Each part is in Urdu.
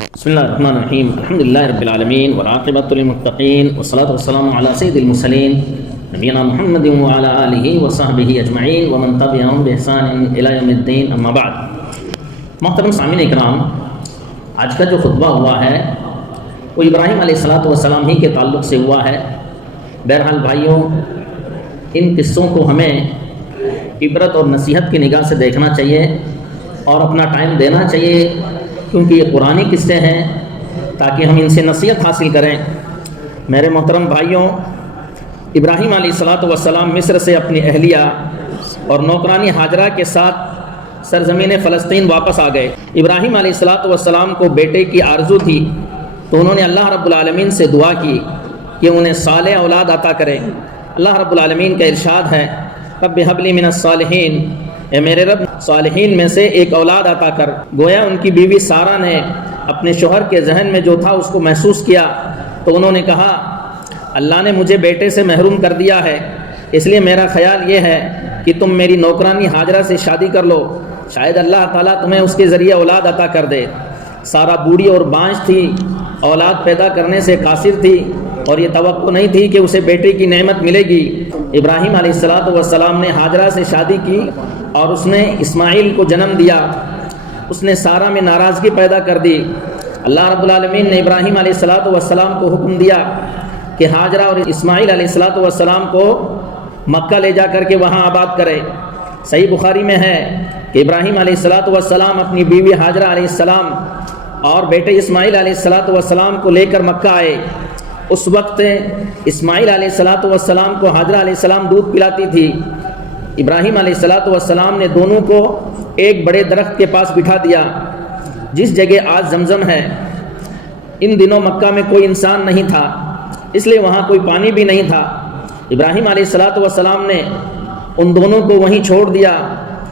بسم اللہ الرحمن الرحیم الحمد للہ رب العالمین والعاقبۃ للمتقین والصلاۃ والسلام علی سید المرسلین نبینا محمد وعلی آلہ وصحبہ اجمعین ومن تبعہم بإحسان الی یوم الدین اما بعد۔ محترم سامعین اکرام، آج کا جو خطبہ ہوا ہے وہ ابراہیم علیہ السلام ہی کے تعلق سے ہوا ہے۔ بہرحال بھائیوں، ان قصوں کو ہمیں عبرت اور نصیحت کی نگاہ سے دیکھنا چاہیے اور اپنا ٹائم دینا چاہیے، کیونکہ یہ قرآنی قصے ہیں تاکہ ہم ان سے نصیحت حاصل کریں۔ میرے محترم بھائیوں، ابراہیم علیہ السلام مصر سے اپنی اہلیہ اور نوکرانی ہاجرہ کے ساتھ سرزمین فلسطین واپس آ گئے۔ ابراہیم علیہ السلام کو بیٹے کی آرزو تھی، تو انہوں نے اللہ رب العالمین سے دعا کی کہ انہیں صالح اولاد عطا کرے۔ اللہ رب العالمین کا ارشاد ہے، رب ہب لی من الصالحین، اے میرے رب صالحین میں سے ایک اولاد عطا کر۔ گویا ان کی بیوی سارہ نے اپنے شوہر کے ذہن میں جو تھا اس کو محسوس کیا، تو انہوں نے کہا اللہ نے مجھے بیٹے سے محروم کر دیا ہے، اس لیے میرا خیال یہ ہے کہ تم میری نوکرانی ہاجرہ سے شادی کر لو، شاید اللہ تعالیٰ تمہیں اس کے ذریعے اولاد عطا کر دے۔ سارہ بوڑھی اور بانجھ تھی، اولاد پیدا کرنے سے قاصر تھی، اور یہ توقع نہیں تھی کہ اسے بیٹے کی نعمت ملے گی۔ ابراہیم علیہ السلام نے ہاجرہ سے شادی کی اور اس نے اسماعیل کو جنم دیا۔ اس نے سارہ میں ناراضگی پیدا کر دی۔ اللہ رب العالمین نے ابراہیم علیہ السلام کو حکم دیا کہ ہاجرہ اور اسماعیل علیہ السلام کو مکہ لے جا کر کے وہاں آباد کرے۔ صحیح بخاری میں ہے کہ ابراہیم علیہ السلام اپنی بیوی ہاجرہ علیہ السلام اور بیٹے اسماعیل علیہ السلام کو لے کر مکہ آئے۔ اس وقت اسماعیل علیہ السلام کو ہاجرہ علیہ السلام دودھ پلاتی تھی۔ ابراہیم علیہ السلام نے دونوں کو ایک بڑے درخت کے پاس بٹھا دیا جس جگہ آج زمزم ہے۔ ان دنوں مکہ میں کوئی انسان نہیں تھا، اس لیے وہاں کوئی پانی بھی نہیں تھا۔ ابراہیم علیہ السلام نے ان دونوں کو وہیں چھوڑ دیا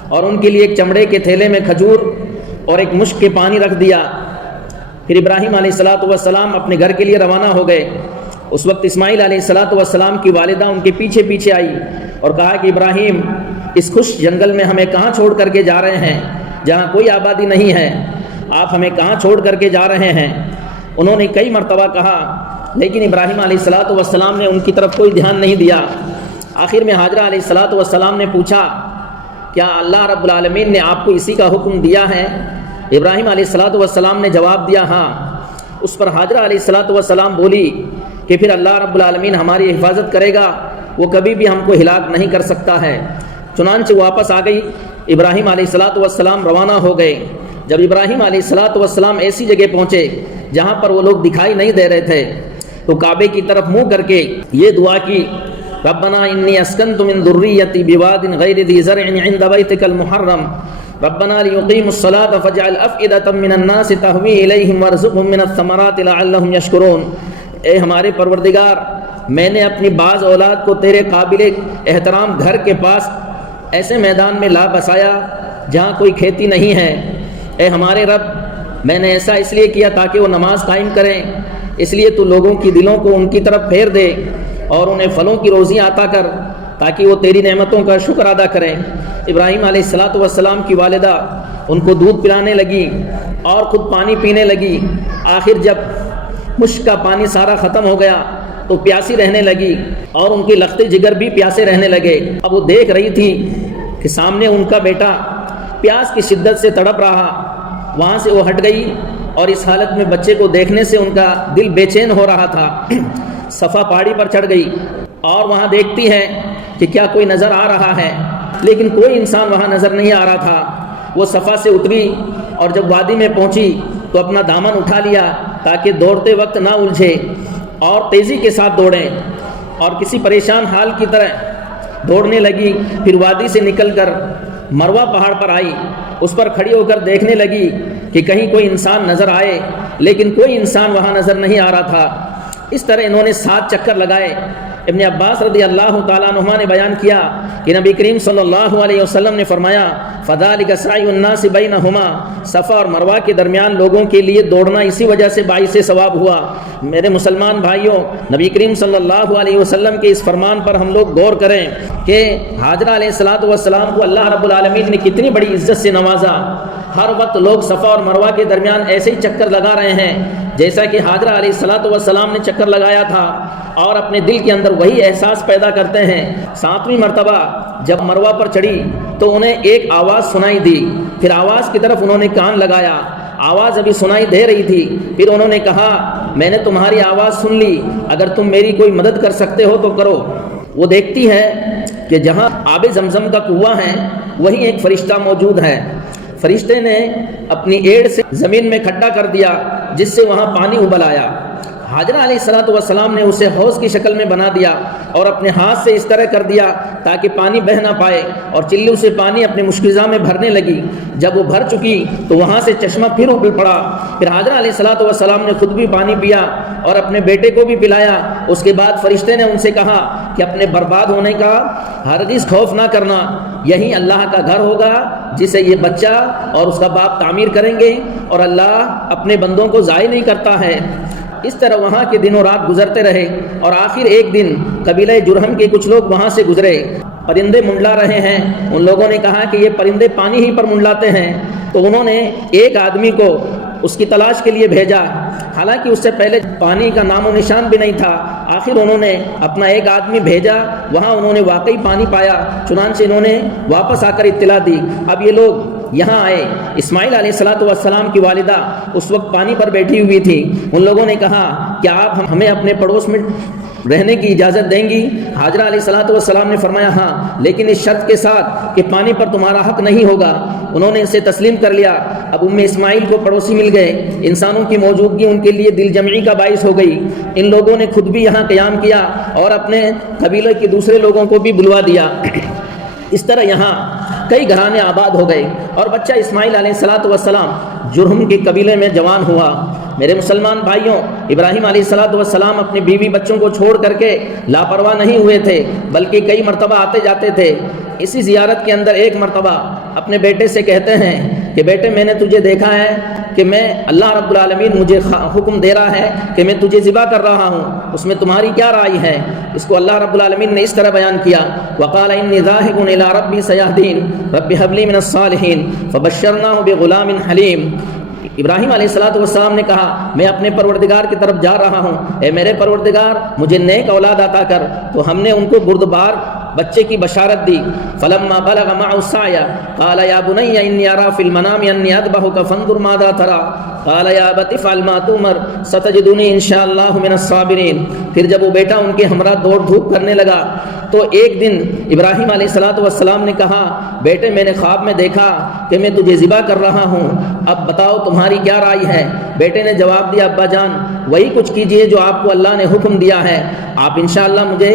اور ان کے لیے ایک چمڑے کے تھیلے میں کھجور اور ایک مشک کے پانی رکھ دیا۔ پھر ابراہیم علیہ السلام اپنے گھر کے لیے روانہ ہو گئے۔ اس وقت اسماعیل علیہ السلام کی والدہ ان کے پیچھے پیچھے آئی اور کہا کہ ابراہیم، اس خوش جنگل میں ہمیں کہاں چھوڑ کر کے جا رہے ہیں جہاں کوئی آبادی نہیں ہے؟ آپ ہمیں کہاں چھوڑ کر کے جا رہے ہیں؟ انہوں نے کئی مرتبہ کہا، لیکن ابراہیم علیہ السلام نے ان کی طرف کوئی دھیان نہیں دیا۔ آخر میں ہاجرہ علیہ السلام نے پوچھا، کیا اللہ رب العالمین نے آپ کو اسی کا حکم دیا ہے؟ ابراہیم علیہ السلام نے جواب دیا، ہاں۔ اس پر ہاجرہ علیہ السلام بولی کہ پھر اللہ رب العالمین ہماری حفاظت کرے گا، وہ کبھی بھی ہم کو ہلاک نہیں کر سکتا ہے۔ چنانچہ واپس آ گئی۔ ابراہیم علیہ السلام روانہ ہو گئے۔ جب ابراہیم علیہ السلام ایسی جگہ پہنچے جہاں پر وہ لوگ دکھائی نہیں دے رہے تھے، تو کعبے کی طرف منہ کر کے یہ دعا کی، ربنا انی اسکنت من ذریتی بواد غیر ذی زرع عند بیتک المحرم ربنا لیقیموا الصلاة فاجعل افئدة من الناس تهوی الیہم وارزقهم من الثمرات لعلهم یشکرون۔ اے ہمارے پروردگار، میں نے اپنی بعض اولاد کو تیرے قابل احترام گھر کے پاس ایسے میدان میں لا بسایا جہاں کوئی کھیتی نہیں ہے۔ اے ہمارے رب، میں نے ایسا اس لیے کیا تاکہ وہ نماز قائم کریں، اس لیے تو لوگوں کی دلوں کو ان کی طرف پھیر دے اور انہیں پھلوں کی روزیاں عطا کر تاکہ وہ تیری نعمتوں کا شکر ادا کریں۔ ابراہیم علیہ السلام کی والدہ ان کو دودھ پلانے لگی اور خود پانی پینے لگی۔ آخر جب مشک کا پانی سارا ختم ہو گیا تو پیاسی رہنے لگی اور ان کے لخت جگر بھی پیاسے رہنے لگے۔ اب وہ دیکھ رہی تھی کہ سامنے ان کا بیٹا پیاس کی شدت سے تڑپ رہا۔ وہاں سے وہ ہٹ گئی اور اس حالت میں بچے کو دیکھنے سے ان کا دل بے چین ہو رہا تھا۔ صفا پہاڑی پر چڑھ گئی اور وہاں دیکھتی ہے کہ کیا کوئی نظر آ رہا ہے، لیکن کوئی انسان وہاں نظر نہیں آ رہا تھا۔ وہ صفا سے اتری اور جب وادی میں پہنچی تو اپنا دامن اٹھا لیا تاکہ دوڑتے وقت نہ الجھے اور تیزی کے ساتھ دوڑیں، اور کسی پریشان حال کی طرح دوڑنے لگی۔ پھر وادی سے نکل کر مروہ پہاڑ پر آئی، اس پر کھڑی ہو کر دیکھنے لگی کہ کہیں کوئی انسان نظر آئے، لیکن کوئی انسان وہاں نظر نہیں آ رہا تھا۔ اس طرح انہوں نے 7 چکر لگائے۔ ابن عباس رضی اللہ تعالیٰ عنہما نے بیان کیا کہ نبی کریم صلی اللہ علیہ وسلم نے فرمایا، فذلک سعی الناس بینہما، صفا اور مروہ کے درمیان لوگوں کے لیے دوڑنا اسی وجہ سے باعث ثواب ہوا۔ میرے مسلمان بھائیوں، نبی کریم صلی اللہ علیہ وسلم کے اس فرمان پر ہم لوگ غور کریں کہ حاجرہ علیہ السلام کو اللہ رب العالمین نے کتنی بڑی عزت سے نوازا۔ ہر وقت لوگ صفا اور مروہ کے درمیان ایسے ہی چکر لگا رہے ہیں جیسا کہ حاجرہ علیہ السلام نے چکر لگایا تھا، اور اپنے دل کے اندر وہی احساس پیدا کرتے ہیں۔ 7ویں مرتبہ جب مروہ پر چڑھی تو انہیں ایک آواز سنائی دی، پھر آواز کی طرف انہوں نے کان لگایا، آواز ابھی سنائی دے رہی تھی، پھر انہوں نے کہا میں نے تمہاری آواز سن لی، اگر تم میری کوئی مدد کر سکتے ہو تو کرو۔ وہ دیکھتی ہے کہ جہاں آب زمزم کا کنواں ہے وہیں ایک فرشتہ موجود ہے۔ فرشتے نے اپنی ایڑ سے زمین میں کھڈا کر دیا جس سے وہاں پانی ابل آیا۔ حاجرہ علیہ السلام نے اسے حوض کی شکل میں بنا دیا اور اپنے ہاتھ سے اس طرح کر دیا تاکہ پانی بہہ نہ پائے، اور چلو سے پانی اپنے مشکزہ میں بھرنے لگی۔ جب وہ بھر چکی تو وہاں سے چشمہ پھر ابل پڑا۔ پھر حاجرہ علیہ السلام نے خود بھی پانی پیا اور اپنے بیٹے کو بھی پلایا۔ اس کے بعد فرشتے نے ان سے کہا کہ اپنے برباد ہونے کا ہرگز خوف نہ کرنا، یہی اللہ کا گھر ہوگا جسے یہ بچہ اور اس کا باپ تعمیر کریں گے، اور اللہ اپنے بندوں کو ضائع نہیں کرتا ہے۔ اس طرح وہاں کے دن و رات گزرتے رہے، اور آخر ایک دن قبیلہ جرہم کے کچھ لوگ وہاں سے گزرے۔ پرندے منڈلا رہے ہیں، ان لوگوں نے کہا کہ یہ پرندے پانی ہی پر منڈلاتے ہیں، تو انہوں نے ایک آدمی کو اس کی تلاش کے لیے بھیجا، حالانکہ اس سے پہلے پانی کا نام و نشان بھی نہیں تھا۔ آخر انہوں نے اپنا ایک آدمی بھیجا، وہاں انہوں نے واقعی پانی پایا، چنانچہ انہوں نے واپس آ کر اطلاع دی۔ اب یہ لوگ یہاں آئے، اسماعیل علیہ السلام کی والدہ اس وقت پانی پر بیٹھی ہوئی تھی۔ ان لوگوں نے کہا کہ آپ ہمیں اپنے پڑوس میں رہنے کی اجازت دیں گی؟ حاجرہ علیہ السلام نے فرمایا ہاں، لیکن اس شرط کے ساتھ کہ پانی پر تمہارا حق نہیں ہوگا۔ انہوں نے اسے تسلیم کر لیا۔ اب اسماعیل کو پڑوسی مل گئے۔ انسانوں کی موجودگی ان کے لیے دل جمعی کا باعث ہو گئی۔ ان لوگوں نے خود بھی یہاں قیام کیا اور اپنے قبیلے کے دوسرے لوگوں کو بھی بلوا دیا۔ اس طرح یہاں کئی گھرانے آباد ہو گئے، اور بچہ اسماعیل علیہ السلام جرہم کے قبیلے میں جوان ہوا۔ میرے مسلمان بھائیوں، ابراہیم علیہ السلام اپنے بیوی بچوں کو چھوڑ کر کے لاپرواہ نہیں ہوئے تھے، بلکہ کئی مرتبہ آتے جاتے تھے۔ اسی زیارت کے اندر ایک مرتبہ اپنے بیٹے سے کہتے ہیں کہ بیٹے میں نے تجھے دیکھا ہے کہ میں اللہ رب العالمین مجھے حکم دے رہا ہے کہ میں تجھے ذبح کر رہا ہوں، اس میں تمہاری کیا رائے ہے؟ اس کو اللہ رب العالمین نے اس طرح بیان کیا، وقال انی ذاہب الی ربی سیہدین رب ھب لی من الصالحین فبشرناہ بغلام حلیم۔ ابراہیم علیہ السلام نے کہا میں اپنے پروردگار کی طرف جا رہا ہوں، اے میرے پروردگار مجھے نیک اولاد عطا کر۔ تو ہم نے ان کو بردبار بچے کی بشارت دی۔ فلما بلغ معه السعي قال يا بني اني ارى في المنام اني اذبحك فانظر ماذا ترى قال يا ابت افعل ما تؤمر ستجدني ان شاء الله من الصابرين۔ پھر جب وہ بیٹا ان کے ہمراہ دوڑ دھوپ کرنے لگا تو ایک دن ابراہیم علیہ السلام نے کہا بیٹے میں نے خواب میں دیکھا کہ میں تجھے ذبح کر رہا ہوں، اب بتاؤ تمہاری کیا رائے ہے؟ بیٹے نے جواب دیا ابا جان وہی کچھ کیجئے جو آپ کو اللہ نے حکم دیا ہے، آپ انشاءاللہ مجھے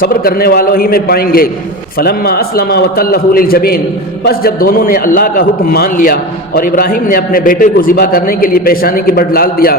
صبر کرنے والوں ہی میں پائیں گے۔ فلما اسلم وتلہ للجبین، پس جب دونوں نے اللہ کا حکم مان لیا اور ابراہیم نے اپنے بیٹے کو ذبح کرنے کے لیے پیشانی کی بٹ ڈال دیا،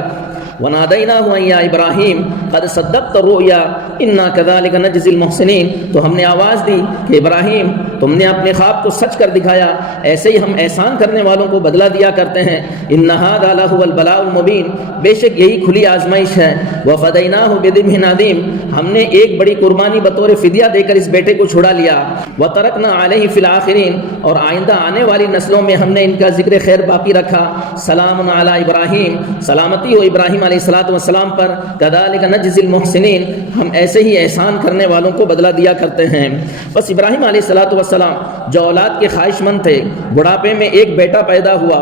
ونادیناہ ان یا ابراہیم قد صدقت الرؤیا انا کذالک نجزی المحسنین، تو ہم نے آواز دی کہ ابراہیم تم نے اپنے خواب کو سچ کر دکھایا، ایسے ہی ہم احسان کرنے والوں کو بدلہ دیا کرتے ہیں۔ ان ھذا لہو البلاء المبین، بے شک یہی کھلی آزمائش ہے۔ وفدیناہ بذبح عظیم، ہم نے ایک بڑی قربانی بطور فدیہ دے کر اس بیٹے کو چھڑا لیا۔ وترکنا علیہ فی الآخرین، اور آئندہ آنے والی نسلوں میں ہم نے ان کا ذکر خیر باقی رکھا۔ سلام علی ابراہیم، سلامتی ہو ابراہیم علیہ السلام پر، کذالک نجزی المحسنین، ہم ایسے ہی احسان کرنے والوں کو بدلہ دیا کرتے ہیں۔ بس ابراہیم علیہ السلام جو اولاد کے خواہش مند تھے، بڑھاپے میں ایک بیٹا پیدا ہوا،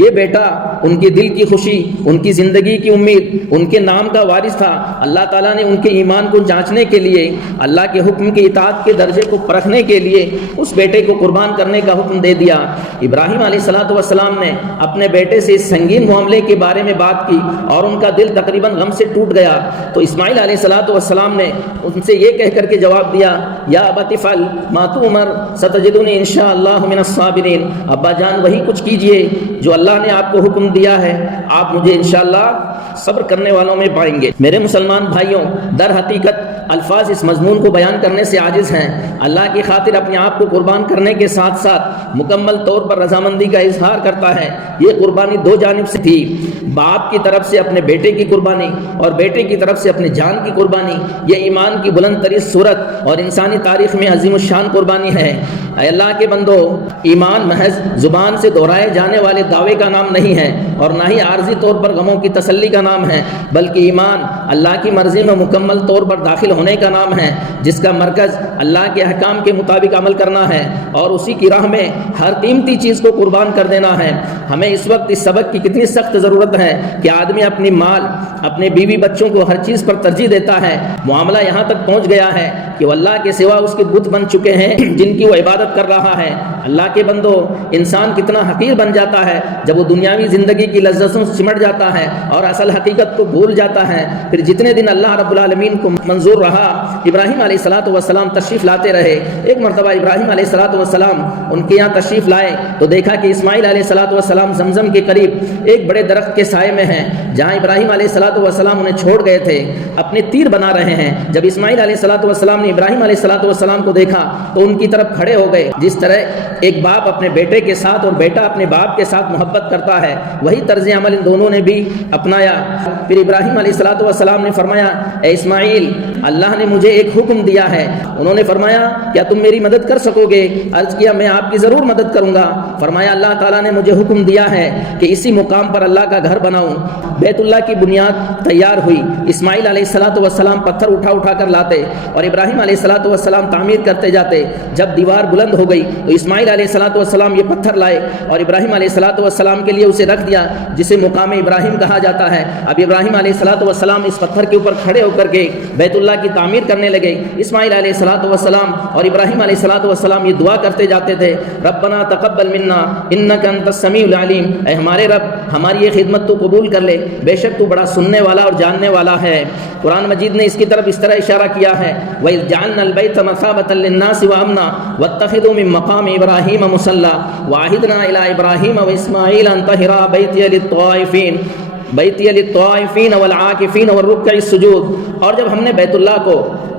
یہ بیٹا ان کی دل کی خوشی، ان کی زندگی کی امید، ان کے نام کا وارث تھا۔ اللہ تعالیٰ نے ان کے ایمان کو جانچنے کے لیے، اللہ کے حکم کی اطاعت کے درجے کو پرکھنے کے لیے اس بیٹے کو قربان کرنے کا حکم دے دیا۔ ابراہیم علیہ السلام نے اپنے بیٹے سے اس سنگین معاملے کے بارے میں بات کی اور ان کا دل تقریباً غم سے ٹوٹ گیا۔ تو اسماعیل علیہ السلام نے ان سے یہ کہہ کر کے جواب دیا، یا ابت افعل ما تؤمر ستجدنی ان شاء اللہ من الصابرین، ابا جان وہی کچھ کیجئے جو اللہ نے آپ کو حکم حکم دیا ہے آپ مجھے انشاءاللہ صبر کرنے والوں میں پائیں گے۔ میرے مسلمان بھائیوں، در حقیقت الفاظ اس مضمون کو بیان کرنے سے عاجز ہیں۔ اللہ کی خاطر اپنے آپ کو قربان کرنے کے ساتھ ساتھ مکمل طور پر رضامندی کا اظہار کرتا ہے۔ یہ قربانی دو جانب سے تھی، باپ کی طرف سے اپنے بیٹے کی قربانی اور بیٹے کی طرف سے اپنے جان کی قربانی۔ یہ ایمان کی بلند ترین صورت اور انسانی تاریخ میں عظیم الشان قربانی ہے۔ اے اللہ کے بندو، ایمان محض زبان سے دہرائے جانے والے دعوے کا نام نہیں ہے اور نہ ہی عارضی طور پر غموں کی تسلی کا نام ہے، بلکہ ایمان اللہ کی مرضی میں مکمل طور پر داخل ہونے کا نام ہے، جس کا مرکز اللہ کے احکام کے مطابق عمل کرنا ہے اور اسی کی راہ میں ہر قیمتی چیز کو قربان کر دینا ہے۔ ہمیں اس وقت اس سبق کی کتنی سخت ضرورت ہے کہ آدمی اپنی مال، اپنے بیوی بچوں کو ہر چیز پر ترجیح دیتا ہے۔ معاملہ یہاں تک پہنچ گیا ہے کہ وہ اللہ کے سوا اس کے بت بن چکے ہیں جن کی وہ عبادت کر رہا ہے۔ اللہ کے بندو، انسان کتنا حقیر بن جاتا ہے جب وہ دنیاوی زندگی کی لذتوں سے سمٹ جاتا ہے اور اصل حقیقت کو بھول جاتا ہے۔ پھر جتنے دن اللہ رب العالمین کو منظور رہا، ابراہیم علیہ السلام تشریف لاتے رہے۔ ایک مرتبہ ابراہیم علیہ السلام ان کے یہاں تشریف لائے تو دیکھا کہ اسماعیل علیہ السلام زمزم کے قریب ایک بڑے درخت کے سائے میں ہیں، جہاں ابراہیم علیہ السلام انہیں چھوڑ گئے تھے، اپنے تیر بنا رہے ہیں۔ جب اسماعیل علیہ السلام نے ابراہیم علیہ السلام کو دیکھا تو ان کی طرف کھڑے ہو گئے۔ جس طرح ایک باپ اپنے بیٹے کے ساتھ اور بیٹا اپنے باپ کے ساتھ محبت کرتا ہے، وہی طرز عمل ان دونوں نے بھی اپنایا۔ پھر ابراہیم علیہ السلام نے فرمایا، اے اسماعیل، اللہ نے مجھے ایک حکم دیا ہے۔ انہوں نے فرمایا، کیا تم میری مدد کر سکو گے؟ عرض کیا، میں آپ کی ضرور مدد کروں گا۔ فرمایا، اللہ تعالیٰ نے مجھے حکم دیا ہے کہ اسی مقام پر اللہ کا گھر بناؤں۔ بیت اللہ کی بنیاد تیار ہوئی۔ اسماعیل علیہ السلام پتھر اٹھا کر لاتے اور ابراہیم علیہ السلام تعمیر کرتے جاتے۔ جب دیوار بلند ہو گئی تو اسماعیل علیہ السلام یہ پتھر لائے اور ابراہیم علیہ السلام کے لیے اسے رکھ دیا، جسے مقام ابراہیم کہا جاتا ہے۔ اب ابراہیم علیہ السلام اس پتھر کے اوپر کھڑے ہو کر کے بیت اللہ کی تعمیر کرنے لگے۔ اسماعیل علیہ السلام اور ابراہیم علیہ السلام یہ دعا کرتے جاتے تھے، ربنا تقبل منا انک انت السمیع العلیم، اے ہمارے رب، ہماری یہ خدمت تو قبول کر لے، بے شک تو بڑا سننے والا اور جاننے والا ہے۔ قرآن مجید نے اس کی طرف اس طرح اشارہ کیا ہے، وَإِذْ جَعَلْنَا الْبَيْتَ مَثَابَةً لِلنَّاسِ وَأَمْنًا وَاتَّخِذُوا مِن مَّقَامِ إِبْرَاهِيمَ مُصَلًّى وَعَهِدْنَا إِلَىٰ إِبْرَاهِيمَ وَإِسْمَاعِيلَ أَن طَهِّرَا بَيْتِيَ لِلطَّائِفِينَ وَالْعَاكِفِينَ وَالرُّكَّعِ السُّجُودِ۔ اور جب ہم نے بیت اللہ کو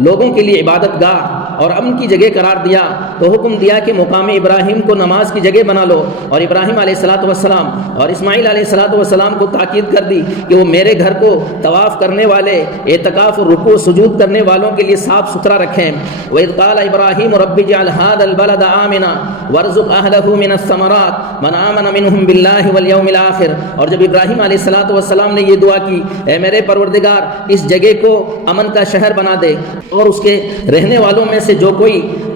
لوگوں کے لیے عبادت گاہ اور امن کی جگہ قرار دیا تو حکم دیا کہ مقام ابراہیم کو نماز کی جگہ بنا لو، اور ابراہیم علیہ السلام اور اسماعیل علیہ السلام کو تاکید کر دی کہ وہ میرے گھر کو طواف کرنے والے، اعتکاف اور رکوع سجود کرنے والوں کے لیے صاف ستھرا رکھیں۔ وَإِذْ قَالَ إِبْرَاهِيمُ رَبِّ اجْعَلْ هَٰذَا الْبَلَدَ آمِنًا وَارْزُقْ أَهْلَهُ مِنَ الثَّمَرَاتِ مَنْ آمَنَ مِنْهُمْ بِاللَّهِ وَالْيَوْمِ الْآخِرِ۔ اور جب ابراہیم علیہ السلام نے یہ دعا کی، اے میرے پروردگار، اس جگہ کو امن کا شہر بنا دے اور اس کے رہنے والوں میں سے جو کوئی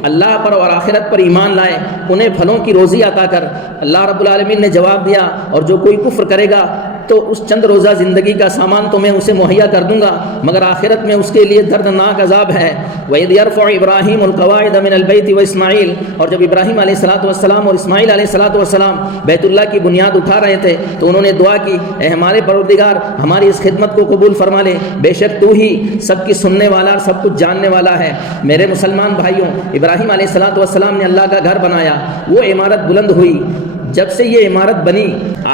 اللہ پر اور آخرت پر ایمان لائے انہیں پھلوں کی روزی عطا کر۔ اللہ رب العالمین نے جواب دیا، اور جو کوئی کفر کرے گا تو اس چند روزہ زندگی کا سامان تو میں اسے مہیا کر دوں گا، مگر آخرت میں اس کے لیے دردناک عذاب ہے۔ وَإِذْ يَرْفَعُ إِبْرَاهِيمُ الْقَوَاعِدَ مِنَ الْبَيْتِ وَإِسْمَاعِيلُ۔ اور جب ابراہیم علیہ السلام اور اسماعیل علیہ السلام بیت اللہ کی بنیاد اٹھا رہے تھے تو انہوں نے دعا کی، اے ہمارے پروردگار، ہماری اس خدمت کو قبول فرما لے، بے شک تو ہی سب کی سننے والا اور سب کچھ جاننے والا ہے۔ میرے مسلمان بھائیوں، ابراہیم علیہ السلام نے اللہ کا گھر بنایا، وہ عمارت بلند ہوئی۔ جب سے یہ عمارت بنی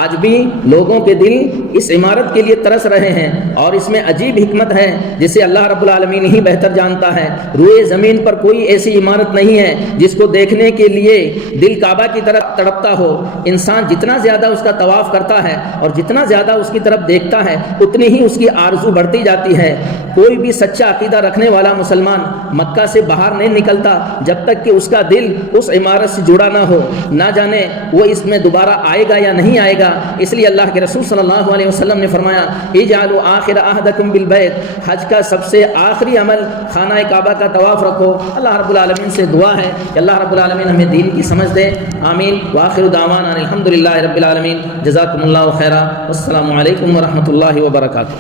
آج بھی لوگوں کے دل اس عمارت کے لیے ترس رہے ہیں، اور اس میں عجیب حکمت ہے جسے اللہ رب العالمین ہی بہتر جانتا ہے۔ روئے زمین پر کوئی ایسی عمارت نہیں ہے جس کو دیکھنے کے لیے دل کعبہ کی طرف تڑپتا ہو۔ انسان جتنا زیادہ اس کا طواف کرتا ہے اور جتنا زیادہ اس کی طرف دیکھتا ہے اتنی ہی اس کی آرزو بڑھتی جاتی ہے۔ کوئی بھی سچا عقیدہ رکھنے والا مسلمان مکہ سے باہر نہیں نکلتا جب تک کہ اس کا دل اس عمارت سے جڑا نہ ہو، نہ جانے وہ اس میں دوبارہ آئے گا یا نہیں آئے گا۔ اس لیے اللہ کے رسول صلی اللہ علیہ وسلم نے فرمایا، اجعلوا آخر عہدکم بالبیت، حج کا سب سے آخری عمل خانہ کعبہ کا طواف رکھو۔ اللہ رب العالمین سے دعا ہے کہ اللہ رب العالمین ہمیں دین کی سمجھ دے، آمین۔ وآخر دعوانا الحمدللہ رب العالمین، جزاکم اللہ خیرا، والسلام علیکم ورحمۃ اللہ وبرکاتہ۔